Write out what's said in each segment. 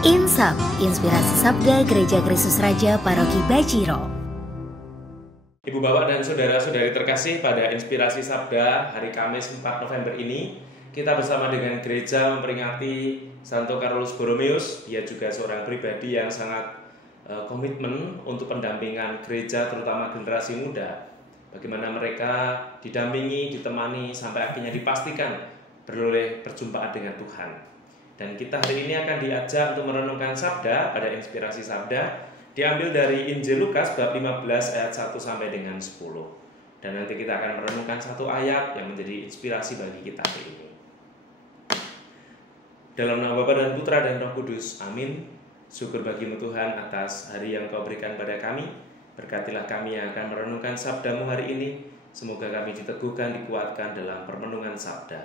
Insap, Inspirasi Sabda Gereja Kristus Raja Paroki Bajiro. Ibu bapak dan saudara-saudari terkasih, pada Inspirasi Sabda hari Kamis 4 November ini kita bersama dengan gereja memperingati Santo Carolus Borromeus. Dia juga seorang pribadi yang sangat komitmen untuk pendampingan gereja, terutama generasi muda. Bagaimana mereka didampingi, ditemani sampai akhirnya dipastikan beroleh perjumpaan dengan Tuhan. Dan kita hari ini akan diajak untuk merenungkan sabda pada Inspirasi Sabda, diambil dari Injil Lukas bab 15 ayat 1 sampai dengan 10. Dan nanti kita akan merenungkan satu ayat yang menjadi inspirasi bagi kita hari ini. Dalam nama Bapa dan Putra dan Roh Kudus, amin. Syukur bagimu Tuhan atas hari yang Kau berikan pada kami. Berkatilah kami yang akan merenungkan sabdamu hari ini. Semoga kami diteguhkan, dikuatkan dalam permenungan sabda.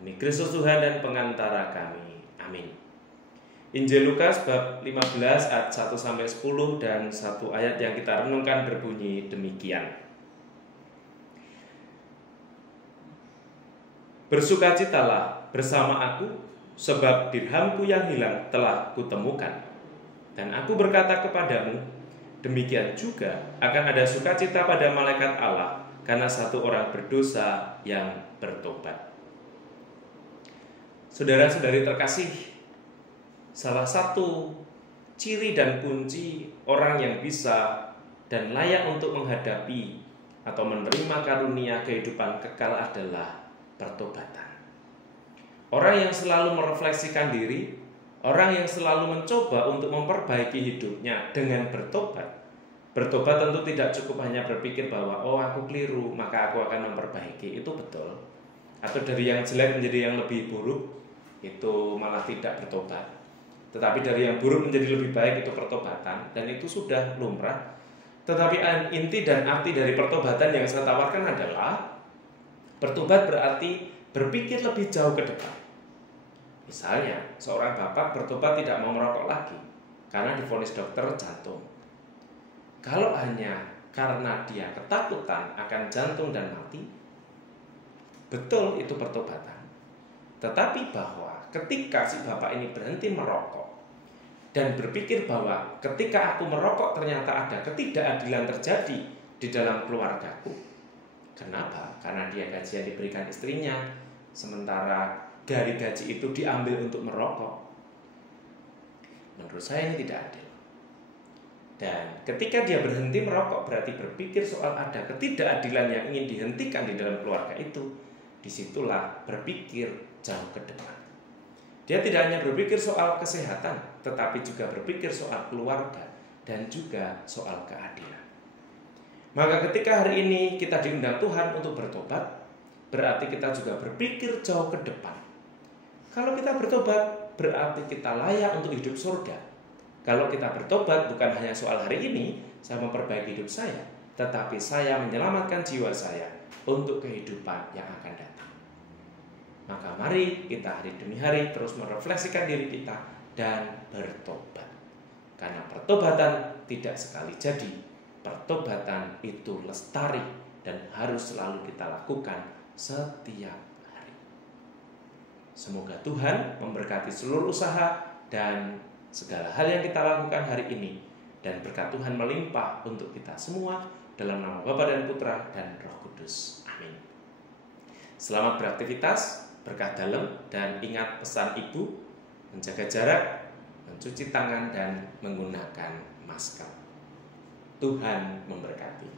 Demi Kristus Tuhan dan pengantara kami. Amin. Injil Lukas bab 15 ayat 1 sampai 10 dan satu ayat yang kita renungkan berbunyi demikian. Bersukacitalah bersama aku, sebab dirhamku yang hilang telah kutemukan. Dan aku berkata kepadamu, demikian juga akan ada sukacita pada malaikat Allah karena satu orang berdosa yang bertobat. Saudara-saudari terkasih, salah satu ciri dan kunci orang yang bisa dan layak untuk menghadapi atau menerima karunia kehidupan kekal adalah pertobatan. Orang yang selalu merefleksikan diri, orang yang selalu mencoba untuk memperbaiki hidupnya dengan bertobat. Bertobat tentu tidak cukup hanya berpikir bahwa aku keliru maka aku akan memperbaiki, itu betul. Atau dari yang jelek menjadi yang lebih buruk, itu malah tidak bertobat. Tetapi dari yang buruk menjadi lebih baik, itu pertobatan, dan itu sudah lumrah. Tetapi inti dan arti dari pertobatan yang saya tawarkan adalah bertobat berarti berpikir lebih jauh ke depan. Misalnya, seorang bapak bertobat tidak mau merokok lagi karena divonis dokter jantung. Kalau hanya karena dia ketakutan akan jantung dan mati, betul itu pertobatan. Tetapi bahwa ketika si bapak ini berhenti merokok dan berpikir bahwa ketika aku merokok ternyata ada ketidakadilan terjadi di dalam keluargaku. Kenapa? Karena dia gaji yang diberikan istrinya, sementara dari gaji itu diambil untuk merokok. Menurut saya ini tidak adil. Dan ketika dia berhenti merokok berarti berpikir soal ada ketidakadilan yang ingin dihentikan di dalam keluarga itu. Disitulah berpikir jauh ke depan. Dia tidak hanya berpikir soal kesehatan, tetapi juga berpikir soal keluarga dan juga soal keadilan. Maka ketika hari ini kita diundang Tuhan untuk bertobat, berarti kita juga berpikir jauh ke depan. Kalau kita bertobat, berarti kita layak untuk hidup surga. Kalau kita bertobat bukan hanya soal hari ini, saya memperbaiki hidup saya, tetapi saya menyelamatkan jiwa saya untuk kehidupan yang akan datang. Maka mari kita hari demi hari terus merefleksikan diri kita dan bertobat. Karena pertobatan tidak sekali jadi, pertobatan itu lestari dan harus selalu kita lakukan setiap hari. Semoga Tuhan memberkati seluruh usaha dan segala hal yang kita lakukan hari ini, dan berkat Tuhan melimpah untuk kita semua dalam nama Bapa dan Putra dan Roh Kudus. Amin. Selamat beraktivitas, berkah dalam, dan ingat pesan Ibu, menjaga jarak, mencuci tangan, dan menggunakan masker. Tuhan memberkati.